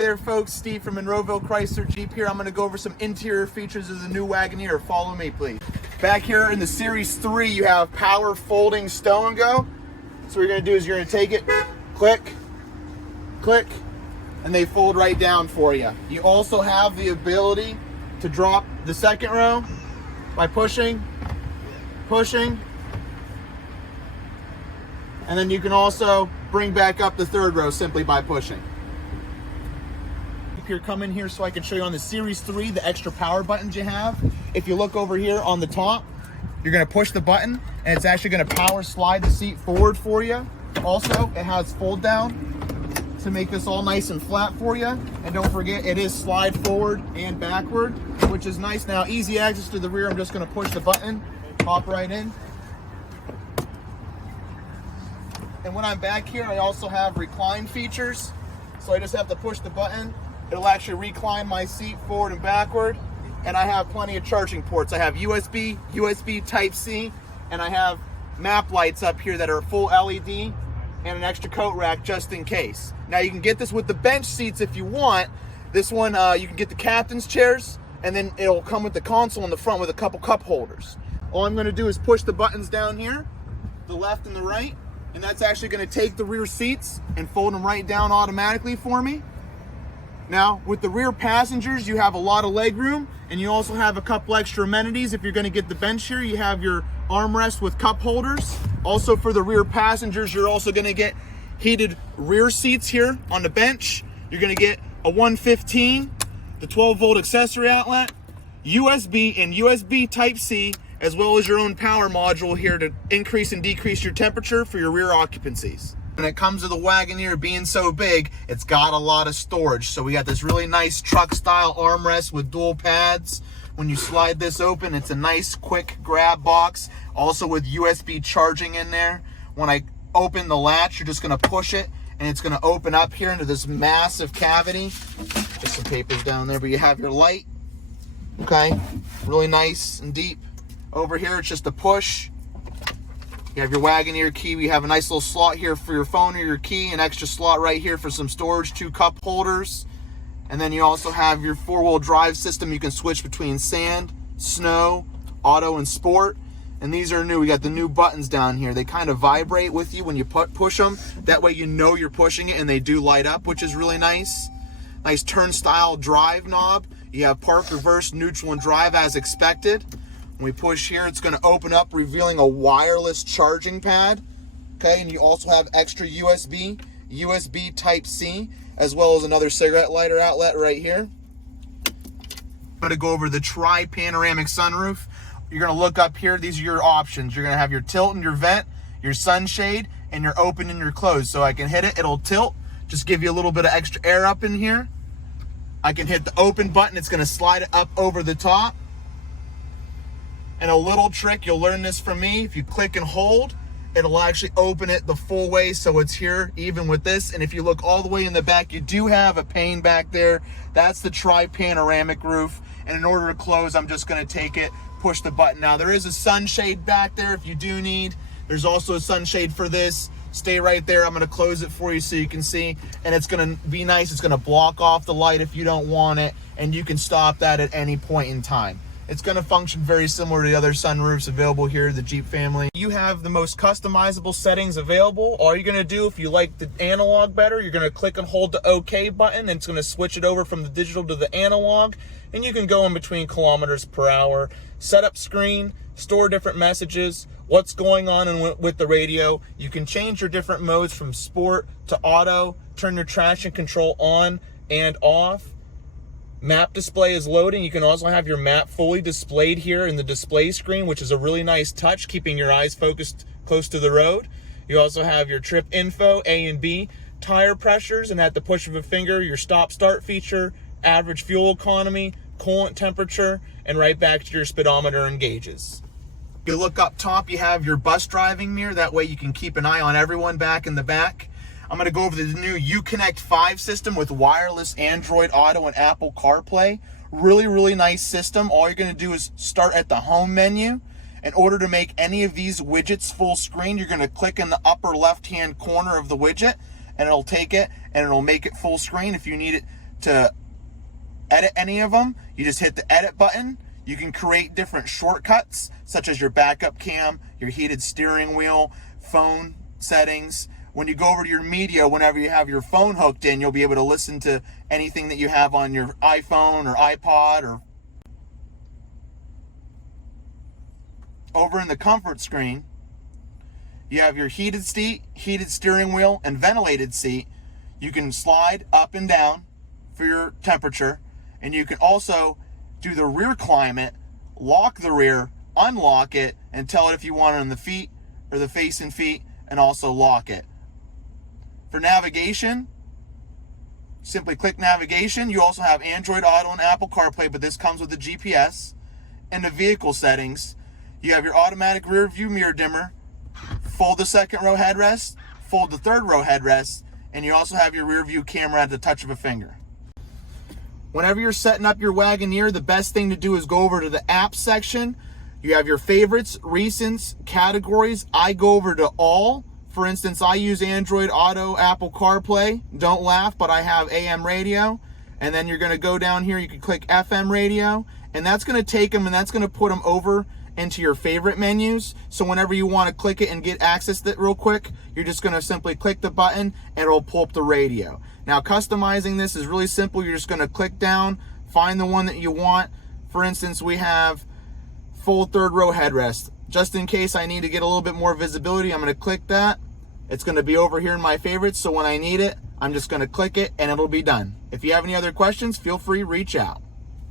Hey there folks, Steve from Monroeville Chrysler Jeep here. I'm going to go over some interior features of the new Wagoneer. Follow me please. Back here in the Series 3 you have power folding stow and go. So what you're going to do is you're going to take it, click, click, and they fold right down for you. You also have the ability to drop the second row by pushing, pushing, and then you can also bring back up the third row simply by pushing. Here, come in here so I can show you on the Series 3 the extra power buttons you have. If you look over here on the top, you're going to push the button and it's actually going to power slide the seat forward for you. Also, it has fold down to make this all nice and flat for you. And don't forget, it is slide forward and backward, which is nice. Now, easy access to the rear. I'm just going to push the button, pop right in. And when I'm back here, I also have recline features. So I just have to push the button. It'll actually recline my seat forward and backward. And I have plenty of charging ports. I have USB, USB Type-C, and I have map lights up here that are full LED and an extra coat rack just in case. Now you can get this with the bench seats if you want. This one, you can get the captain's chairs, and then it'll come with the console in the front with a couple cup holders. All I'm gonna do is push the buttons down here, the left and the right, and that's actually gonna take the rear seats and fold them right down automatically for me. Now, with the rear passengers, you have a lot of leg room, and you also have a couple extra amenities. If you're gonna get the bench here, you have your armrest with cup holders. Also for the rear passengers, you're also gonna get heated rear seats here on the bench. You're gonna get a 115, the 12-volt accessory outlet, USB and USB Type-C, as well as your own power module here to increase and decrease your temperature for your rear occupancies. When it comes to the Wagoneer being so big, it's got a lot of storage. So we got this really nice truck style armrest with dual pads. When you slide this open, it's a nice quick grab box. Also with USB charging in there. When I open the latch, you're just gonna push it and it's gonna open up here into this massive cavity. Just some papers down there, but you have your light. Okay, really nice and deep. Over here, it's just a push. You have your Wagoneer key. We have a nice little slot here for your phone or your key, an extra slot right here for some storage, 2 cup holders. And then you also have your 4-wheel drive system. You can switch between sand, snow, auto, and sport. And these are new. We got the new buttons down here. They kind of vibrate with you when you push them. That way you know you're pushing it and they do light up, which is really nice. Nice turnstile drive knob. You have park, reverse, neutral, and drive as expected. When we push here, it's going to open up, revealing a wireless charging pad. Okay, and you also have extra USB, USB Type-C, as well as another cigarette lighter outlet right here. I'm going to go over the Tri-Panoramic Sunroof. You're going to look up here. These are your options. You're going to have your tilt and your vent, your sunshade, and your open and your close. So I can hit it, it'll tilt, just give you a little bit of extra air up in here. I can hit the open button, it's going to slide it up over the top. And a little trick, you'll learn this from me, if you click and hold, it'll actually open it the full way so it's here even with this. And if you look all the way in the back, you do have a pane back there. That's the Tri-Panoramic Roof. And in order to close, I'm just gonna take it, push the button. Now there is a sunshade back there if you do need. There's also a sunshade for this. Stay right there, I'm gonna close it for you so you can see. And it's gonna be nice, it's gonna block off the light if you don't want it. And you can stop that at any point in time. It's going to function very similar to the other sunroofs available here in the Jeep family. You have the most customizable settings available. All you're going to do, if you like the analog better, you're going to click and hold the OK button, and it's going to switch it over from the digital to the analog. And you can go in between kilometers per hour, set up screen, store different messages, what's going on with the radio. You can change your different modes from sport to auto, turn your traction control on and off. Map display is loading. You can also have your map fully displayed here in the display screen, which is a really nice touch, keeping your eyes focused close to the road. You also have your trip info, A and B, tire pressures, and at the push of a finger, your stop-start feature, average fuel economy, coolant temperature, and right back to your speedometer and gauges. If you look up top, you have your bus driving mirror. That way you can keep an eye on everyone back in the back. I'm going to go over the new Uconnect 5 system with wireless Android Auto and Apple CarPlay. Really, really nice system. All you're going to do is start at the home menu. In order to make any of these widgets full screen, you're going to click in the upper left-hand corner of the widget, and it'll take it and it'll make it full screen. If you need it to edit any of them, you just hit the edit button. You can create different shortcuts, such as your backup cam, your heated steering wheel, phone settings. When you go over to your media, whenever you have your phone hooked in, you'll be able to listen to anything that you have on your iPhone or iPod. Or over in the comfort screen, you have your heated seat, heated steering wheel, and ventilated seat. You can slide up and down for your temperature, and you can also do the rear climate, lock the rear, unlock it, and tell it if you want it on the feet or the facing feet, and also lock it. For navigation, simply click navigation. You also have Android Auto and Apple Carplay, but this comes with the GPS. In the vehicle settings, you have your automatic rear view mirror dimmer, fold the second row headrest, fold the third row headrest, and you also have your rear view camera at the touch of a finger. Whenever you're setting up your Wagoneer, the best thing to do is go over to the apps section. You have your favorites, recents, categories. I go over to all. For instance, I use Android Auto, Apple CarPlay. Don't laugh, but I have AM radio. And then you're going to go down here, you can click FM radio, and that's going to take them and that's going to put them over into your favorite menus. So whenever you want to click it and get access to it real quick, you're just going to simply click the button and it'll pull up the radio. Now, customizing this is really simple. You're just going to click down, find the one that you want. For instance, we have full third row headrest. Just in case I need to get a little bit more visibility, I'm going to click that. It's going to be over here in my favorites, so when I need it, I'm just going to click it and it'll be done. If you have any other questions, feel free to reach out.